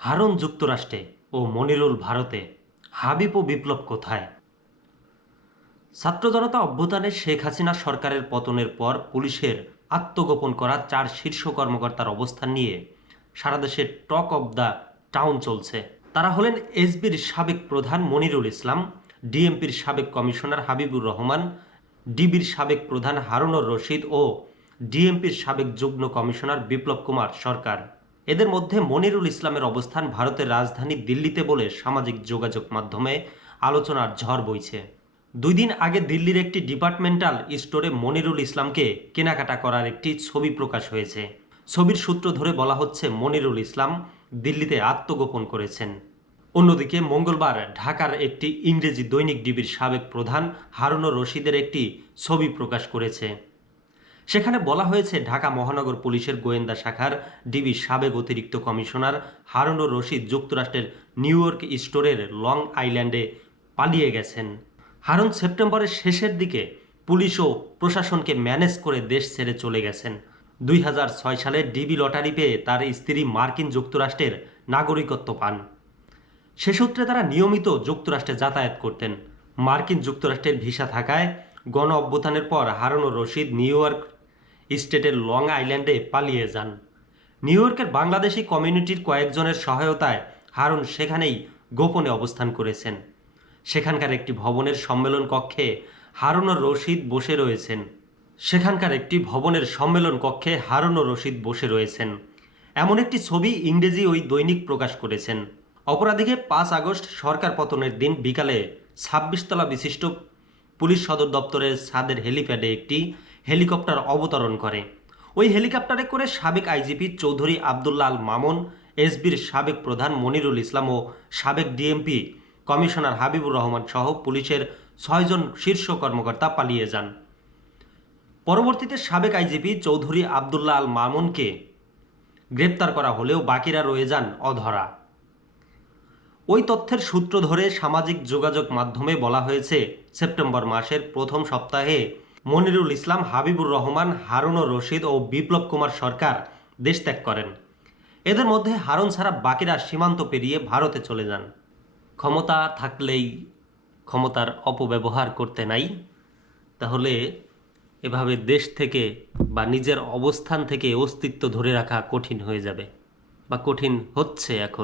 হারুন যুক্তরাষ্ট্রে ও মনিরুল ভারতে হাবিব ও বিপ্লব কোথায়? ছাত্র জনতা অভ্যুত্থানে শেখ হাসিনা সরকারের পতনের পর পুলিশের আত্মগোপন করা চার শীর্ষ কর্মকর্তার অবস্থান নিয়ে সারা দেশে টক অব দ্য টাউন চলছে। তারা হলেন এসবির সাবেক প্রধান মনিরুল ইসলাম, ডিএমপির সাবেক কমিশনার হাবিবুর রহমান, ডিবির সাবেক প্রধান হারুনুর রশিদ ও ডিএমপির সাবেক যুগ্ম কমিশনার বিপ্লব কুমার সরকার। এদের মধ্যে মনিরুল ইসলামের অবস্থান ভারতের রাজধানী দিল্লিতে বলে সামাজিক যোগাযোগ মাধ্যমে আলোচনার ঝড় বইছে। দুই দিন আগে দিল্লির একটি ডিপার্টমেন্টাল স্টোরে মনিরুল ইসলামকে কেনাকাটা করার একটি ছবি প্রকাশ হয়েছে। ছবির সূত্র ধরে বলা হচ্ছে, মনিরুল ইসলাম দিল্লিতে আত্মগোপন করেছেন। অন্যদিকে মঙ্গলবার ঢাকার একটি ইংরেজি দৈনিক ডিবির সাবেক প্রধান হারুনুর রশিদের একটি ছবি প্রকাশ করেছে। সেখানে বলা হয়েছে, ঢাকা মহানগর পুলিশের গোয়েন্দা শাখার ডিবির সাবেক অতিরিক্ত কমিশনার হারুনুর রশিদ যুক্তরাষ্ট্রের নিউ ইয়র্ক স্টোরের লং আইল্যান্ডে পালিয়ে গেছেন। হারুন সেপ্টেম্বরের শেষের দিকে পুলিশ ও প্রশাসনকে ম্যানেজ করে দেশ ছেড়ে চলে গেছেন। দুই হাজার ছয় সালে ডিবি লটারি পেয়ে তার স্ত্রী মার্কিন যুক্তরাষ্ট্রের নাগরিকত্ব পান। সে সূত্রে তারা নিয়মিত যুক্তরাষ্ট্রে যাতায়াত করতেন। মার্কিন যুক্তরাষ্ট্রের ভিসা থাকায় গণ অভ্যুত্থানের পর হারুনুর রশিদ নিউ ইয়র্ক স্টেটের লং আইল্যান্ডে পালিয়ে যান। নিউ ইয়র্কের বাংলাদেশি কমিউনিটির কয়েকজনের সহায়তায় হারুন সেখানেই গোপনে অবস্থান করেছেন। সেখানকার একটি ভবনের সম্মেলন কক্ষে হারুনুর রশিদ বসে রয়েছেন। সেখানকার একটি ভবনের সম্মেলন কক্ষে হারুনুর রশিদ বসে রয়েছেন। এমন একটি ছবি ইংরেজি ওই দৈনিক প্রকাশ করেছেন। অপরাধীকে পাঁচ আগস্ট সরকার পতনের দিন বিকালে ছাব্বিশতলা বিশিষ্ট পুলিশ সদর দপ্তরের ছাদের হেলিপ্যাডে একটি হেলিকপ্টার অবতরণ করে। ওই হেলিকপ্টারে করে সাবেক আইজিপি চৌধুরী আবদুল্লাহ আল মামুন, এসবির সাবেক প্রধান মনিরুল ইসলাম ও সাবেক ডিএমপি কমিশনার হাবিবুর রহমান সহ পুলিশের ছয়জন শীর্ষ কর্মকর্তা পালিয়ে যান। পরবর্তীতে সাবেক আইজিপি চৌধুরী আবদুল্লাহ আল মামুনকে গ্রেপ্তার করা হলেও বাকিরা রয়ে যান অধরা। ওই তথ্যের সূত্র ধরে সামাজিক যোগাযোগ মাধ্যমে বলা হয়েছে, সেপ্টেম্বর মাসের প্রথম সপ্তাহে মনিরুল ইসলাম, হাবিবুর রহমান হারুনুর রশিদ ও বিপ্লব কুমার সরকার দেশ ত্যাগ করেন। এদের মধ্যে হারুন ছাড়া বাকিরা সীমান্ত পেরিয়ে ভারতে চলে যান। ক্ষমতা থাকলেই ক্ষমতার অপব্যবহার করতে নাই। তাহলে এভাবে দেশ থেকে বা নিজের অবস্থান থেকে অস্তিত্ব ধরে রাখা কঠিন হয়ে যাবে বা কঠিন হচ্ছে এখন।